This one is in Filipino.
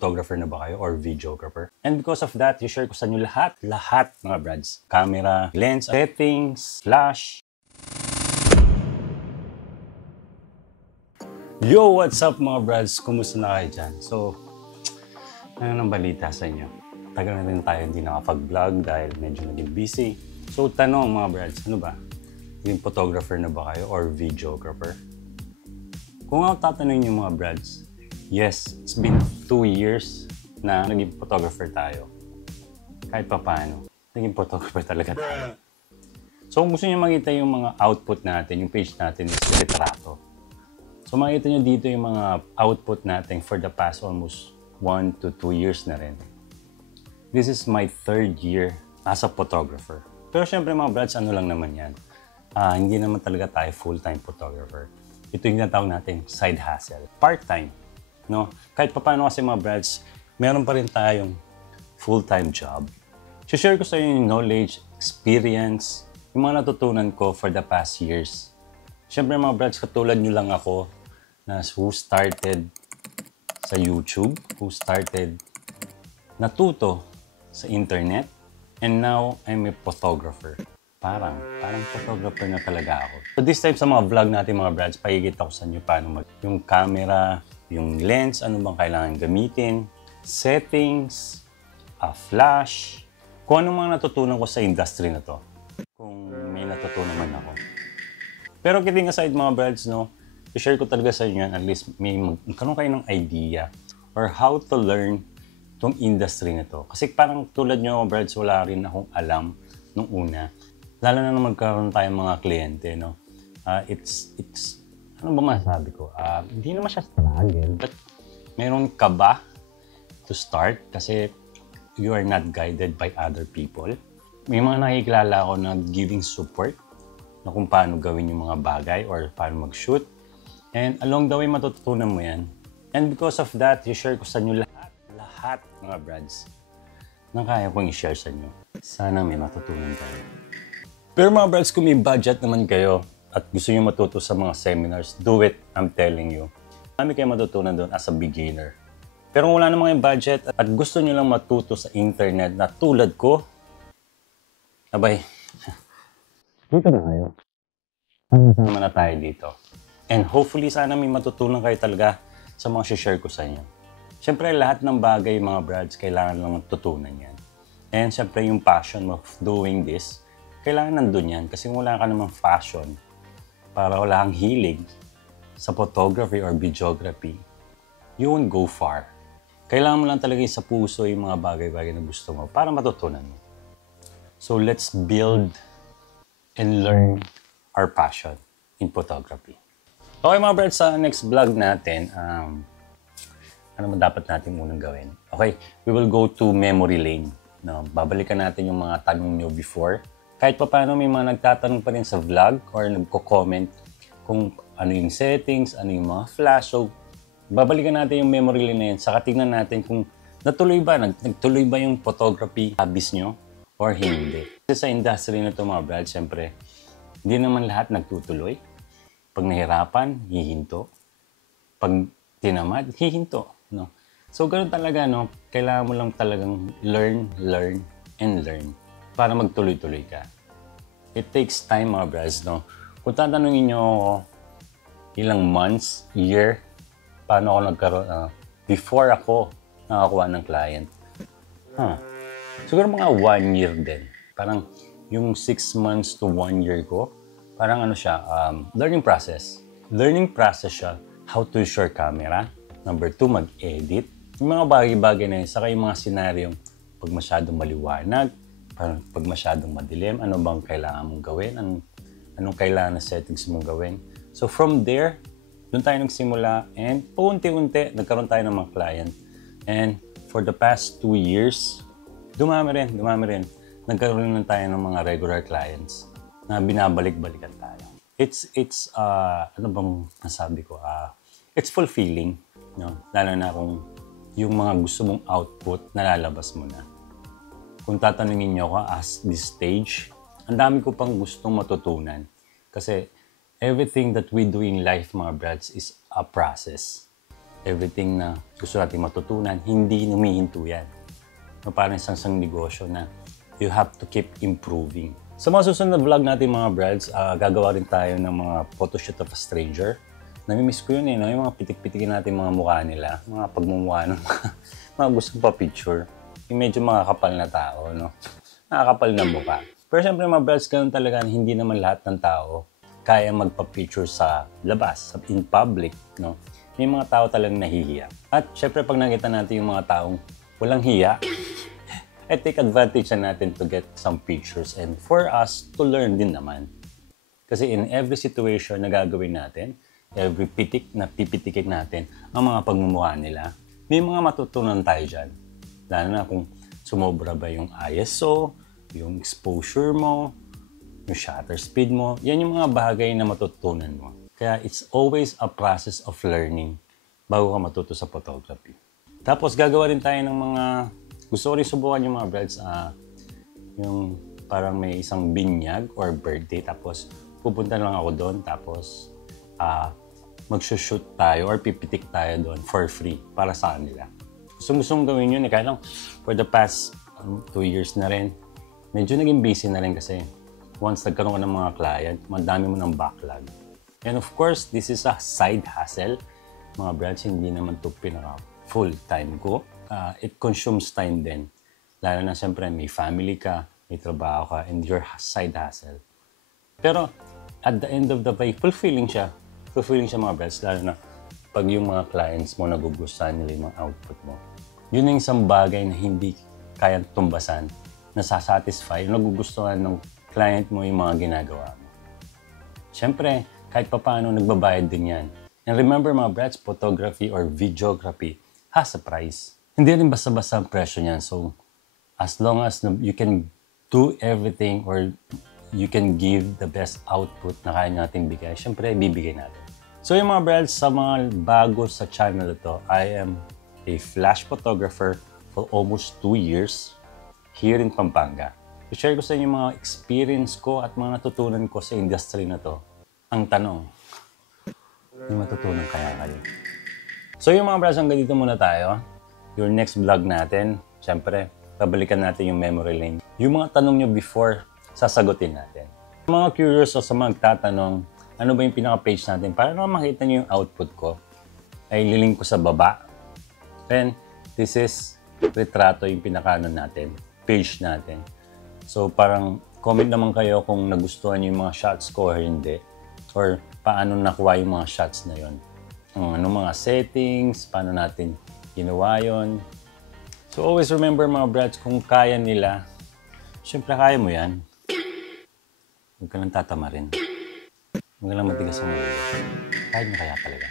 Photographer na ba kayo or videographer? And because of that, i-share ko sa inyo lahat mga brads. Camera, lens, settings, flash. Yo, what's up mga brads? Kumusta na kayo dyan? So, ano nang balita sa inyo? Tagal na rin tayo hindi nakapag-vlog dahil medyo naging busy. So, tanong mga brads, ano ba? Yung photographer na ba kayo or videographer? Kung ako tatanungin yung mga brads, yes, it's been 2 years na naging photographer tayo. Kahit pa paano, naging photographer talaga tayo. So kung gusto niyo makita yung mga output natin, yung page natin is retrato. So makita niyo dito yung mga output natin for the past almost 1 to 2 years na rin. This is my 3rd year as a photographer. Pero syempre mga brads, ano lang naman yan. Hindi naman talaga tayo full-time photographer. Ito yung natawag natin side hustle. Part-time. No? Kahit pa paano kasi mga brads, meron pa rin tayong full-time job. Share ko sa inyo yung knowledge, experience, yung mga natutunan ko for the past years. Siyempre mga brads, katulad nyo lang ako na who started sa YouTube, who started natuto sa internet, and now I'm a photographer. Parang photographer na talaga ako. So this time sa mga vlog natin mga brads, paigit ako sa inyo paano yung camera, yung lens, ano bang kailangan gamitin, settings, flash, kung anong mga natutunan ko sa industry na to. Kung may natutunan man ako. Pero kidding aside mga brads, no, i-share ko talaga sa inyo at least may magkaroon kayo ng idea or how to learn tong industry na to. Kasi parang tulad nyo mga brads, wala rin akong alam nung una. Lalo na nung magkaroon tayong mga kliyente, no? It's ano ba masasabi ko? Hindi naman siya struggle, but meron ka ba to start kasi you are not guided by other people. May mga nakikilala ako na giving support na kung paano gawin yung mga bagay or paano mag-shoot. And along the way, matututunan mo yan. And because of that, i-share ko sa inyo lahat mga brads na kaya kong i-share sa inyo. Sana may matutunan kayo. Pero mga brads, kung may budget naman kayo at gusto nyo matuto sa mga seminars, do it, I'm telling you. Marami kayo matutunan doon as a beginner. Pero kung wala namang yung budget at gusto nyo lang matuto sa internet na tulad ko, abay, dito na kayo. Sama na tayo dito. And hopefully, sana may matutunan kayo talaga sa mga share ko sa inyo. Siyempre, lahat ng bagay, mga brads, kailangan lang matutunan yan. And siyempre, yung passion of doing this, kailangan nandun yan. Kasi kung wala ka namang passion, para wala kang hilig sa photography or videography, you won't go far. Kailangan mo lang talaga sa puso yung mga bagay-bagay na gusto mo para matutunan mo. So, let's build and learn our passion in photography. Okay mga brads, sa next vlog natin, ano man dapat natin munang gawin? Okay, we will go to memory lane. No? Babalikan natin yung mga tanong nyo before. Kahit pa paano may mga nagtatanong pa rin sa vlog or nagko-comment kung ano yung settings, ano yung mga flash. So, babalikan natin yung memory lane na yan. Saka tingnan natin kung nagtuloy ba yung photography hobbies nyo or hindi. Kasi sa industry na ito mga brad, syempre, hindi naman lahat nagtutuloy. Pag nahirapan, hihinto. Pag tinamad, hihinto. No? So, ganun talaga, no? Kailangan mo lang talagang learn, and learn para magtuloy-tuloy ka. It takes time, mga brads, no? Kung tatanungin nyo ako, ilang months, year, paano ako nagkaroon, before ako nakakuha ng client. Siguro mga 1 year din. Parang yung 6 months to 1 year ko, parang ano siya, learning process. Learning process siya, how to use your camera. Number 2, mag-edit. Yung mga bagay-bagay na yun, saka yung mga senaryong pag masyadong maliwanag, pag masyadong madilim, ano bang kailangan mong gawin, anong kailangan na settings mong gawin. So from there, doon tayo nagsimula and paunti-unti nagkaroon tayo ng mga client. And for the past 2 years, dumami rin. Nagkaroon na tayo ng mga regular clients na binabalik-balikan tayo. It's ano bang nasabi ko? It's fulfilling, no? Lalo na kung yung mga gusto mong output, nalalabas mo na. Kung tatanungin nyo ako as this stage, ang dami ko pang gustong matutunan. Kasi everything that we do in life, mga brads, is a process. everything na gusto natin matutunan, hindi humihinto yan. No, parang isang negosyo na you have to keep improving. Sa mga susunod na vlog natin mga brads, gagawa rin tayo ng mga photoshoot of a stranger. Namimiss ko yun no? Yung mga pitik-pitikin natin mga mukha nila, mga pagmumukha ng mga gustong pa-picture. Yung medyo mga kapal na tao, no? Nakakapal na mukha. Pero syempre mga brads, ganun talaga, hindi naman lahat ng tao kaya magpa-picture sa labas, in public, no? May mga tao talagang nahihiya. At syempre pag nakita natin yung mga taong walang hiya, take advantage na natin to get some pictures and for us to learn din naman. Kasi in every situation na gagawin natin, every pitik na pipitikin natin, ang mga pagmumukha nila, may mga matutunan tayo dyan. Lalo na kung sumobra ba yung ISO, yung exposure mo, yung shutter speed mo, yan yung mga bagay na matutunan mo. Kaya it's always a process of learning bago ka matuto sa photography. Tapos gagawa rin tayo ng mga, gusto ko rin subukan yung mga brads, yung parang may isang binyag or birthday, tapos pupunta lang ako doon, tapos magsushoot tayo or pipitik tayo doon for free para sa kanila. Gustong gawin yun, kaya lang for the past 2 years na rin, medyo naging busy na rin kasi once nagkaroon ka ng mga client, madami mo ng backlog. And of course, this is a side hustle. Mga brands, hindi naman ito pinaka full time ko. It consumes time din. Lalo na siyempre may family ka, may trabaho ka, and your side hustle. Pero at the end of the day, fulfilling siya. Fulfilling siya mga brands, lalo na pag yung mga clients mo nagugustuhan nila yung mga output mo. Yun yung isang bagay na hindi kayang tumbasan, nasasatisfy, nagugustuhan ng client mo yung mga ginagawa mo. Siyempre, kahit papaano nagbabayad din yan. And remember mga brands, photography or videography has a price. Hindi rin basta-basta ang presyo niyan. So, as long as you can do everything or you can give the best output na kaya nating bigay, syempre, bibigay natin. So, yung mga brands, sa mga bago sa channel ito, I am a flash photographer for almost 2 years here in Pampanga. I-share ko sa inyo mga experience ko at mga natutunan ko sa industry na to. Ang tanong, may matutunan kaya kayo? So, yung mga brands, hanggang dito muna tayo. Your next vlog natin, syempre, babalikan natin yung memory lane. Yung mga tanong nyo before, sasagutin natin. Mga curious o sa mga tatanong, ano ba yung pinaka-page natin? Para na makita nyo yung output ko, ay lilink ko sa baba. Then, this is retrato yung pinaka-ano natin, page natin. So, parang comment naman kayo kung nagustuhan nyo yung mga shots ko or hindi. Or paano nakuha yung mga shots na yon. Ano mga settings, paano natin ginawa yun. So, always remember mga brads, kung kaya nila, syempre kaya mo yan. Huwag ka lang tatama rin. Huwag ka lang matigas ang ulo. Kaya mo kaya talaga.